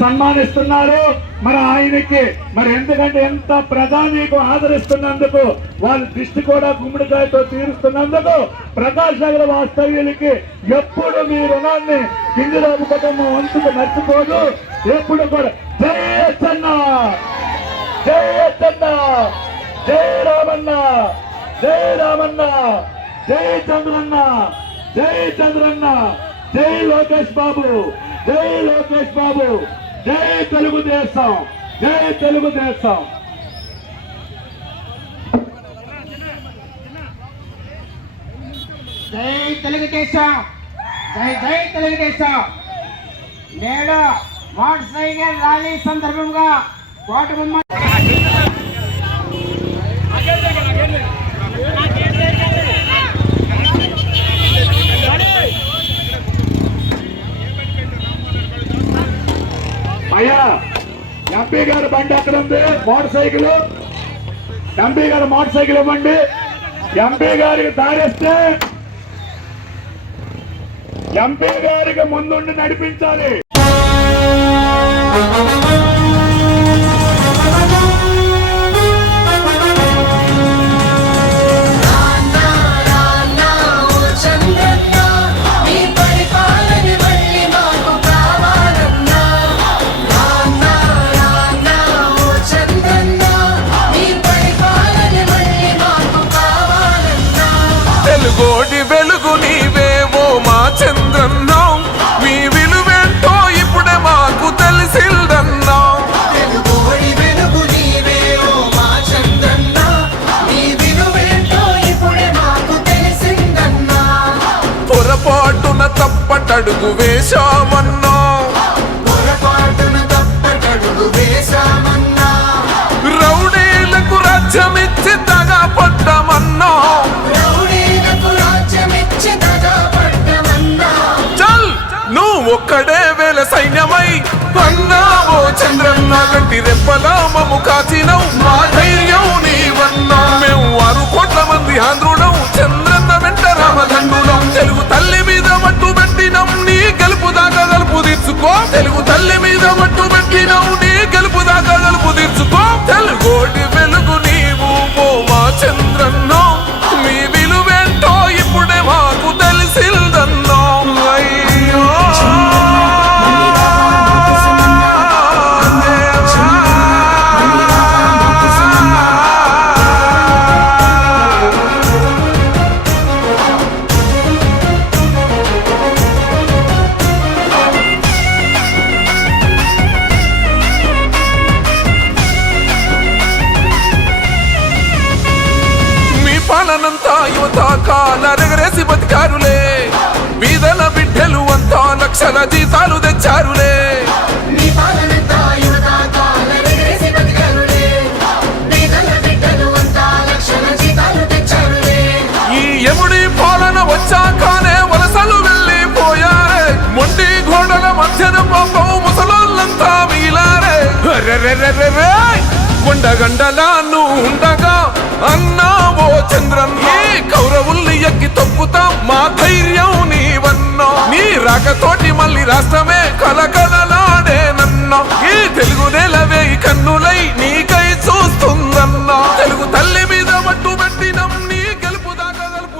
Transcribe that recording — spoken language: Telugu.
సన్మానిస్తున్నారు. మరి ఆయనకి మరి ఎందుకంటే ఎంత ప్రధానికి ఆదరిస్తున్నందుకు వాళ్ళ దృష్టి కూడా గుమ్మడికాయతో తీరుస్తున్నందుకు ప్రకాష్ నగర్ వాస్తవ్యులకి ఎప్పుడు మీ రుణాన్ని కిందిరాబు కుటుంబం వంతుకు మర్చిపోదు. ఎప్పుడు కూడా జై అచ్చన్న, జై అచ్చన్న, జై రామన్న, జై రామన్న, జై చంద్రన్న, జై చంద్రన్న, జై లోకేష్ బాబు, జై లోకేష్ బాబు, జై తెలుగుదేశం, జై తెలుగుదేశం. జై తెలుగుదేశం, జై జై తెలుగుదేశం. నేడు మోటార్ సైకిల్ ర్యాలీ సందర్భంగా కోటబొమ్మ అయ్యా ఎంపీ గారు బండి అక్కడ ఉంది, మోటార్ సైకిల్. ఎంపీ గారు మోటార్ సైకిల్ ఇవ్వండి. ఎంపీ గారికి దారిస్తే ఎంపీ గారికి ముందుండి నడిపించాలి. తెలుగోడి వెలుగు నీవేవో మా చంద్రన్న, మీ విలువేంటో ఇప్పుడే మాకు తెలిసిందన్నా. తెలుగోడి వెలుగు నీవేవో మా చంద్రన్న, మీ విలువేంటో ఇప్పుడే మాకు తెలిసిందన్నా. పొరపాటున తప్పటడుగు వేశామన్నా, పొరపాటున తప్పటడుగు వేశామన్నా. రౌడీలకు రాజ్యమిచ్చి దగా పడ్డామన్నా. నువ్వు ఒక్కడే వేల సైన్యమై అన్నావో చంద్రన్న, గంటి రెప్పలా మమ్ము కాచినవు, మా ధైర్యం నీవన్నా. మేము 6 కోట్ల మంది ఆంధ్రులం, చంద్రన్న వెంట రామదండులం. తెలుగు తల్లి మీద మట్టు పెట్టినం, నీ గెలుపు దాకా గలుపు తీర్చుకో. తెలుగు తల్లి మీద మట్టు పెట్టినం, నీ గెలుపు దాకా గలుపు తీర్చుకో. తెలుగోటి వెలుగు నీవు ఓ మా చంద్రన్న, మీ విలువేంటో ఇప్పుడే మాకు తెలిసిందన్నా. అయ్యో పాలనంతా యువత కాలరెగరేసి బతికారులే, వీధల బిడ్డలు అంతా లక్షల జీతాలు తెచ్చారులే. ఈ యముడి పాలన వచ్చాకనే వలసలు వెళ్ళిపోయారే, మొండి గోడల మధ్యన పాపం ముసలోళ్ళంతా మిగిలారే. ఉండగండలా నువ్వు ఉండగా అన్నావో చంద్రన్న, కౌరవుల్ని ఎక్కి తొక్కుతాం, మా ధైర్యం నీవన్నా. నీ రాకతోటి మళ్ళీ రాష్ట్రమే కలకలలాడేనన్నా. ఈ తెలుగు నేల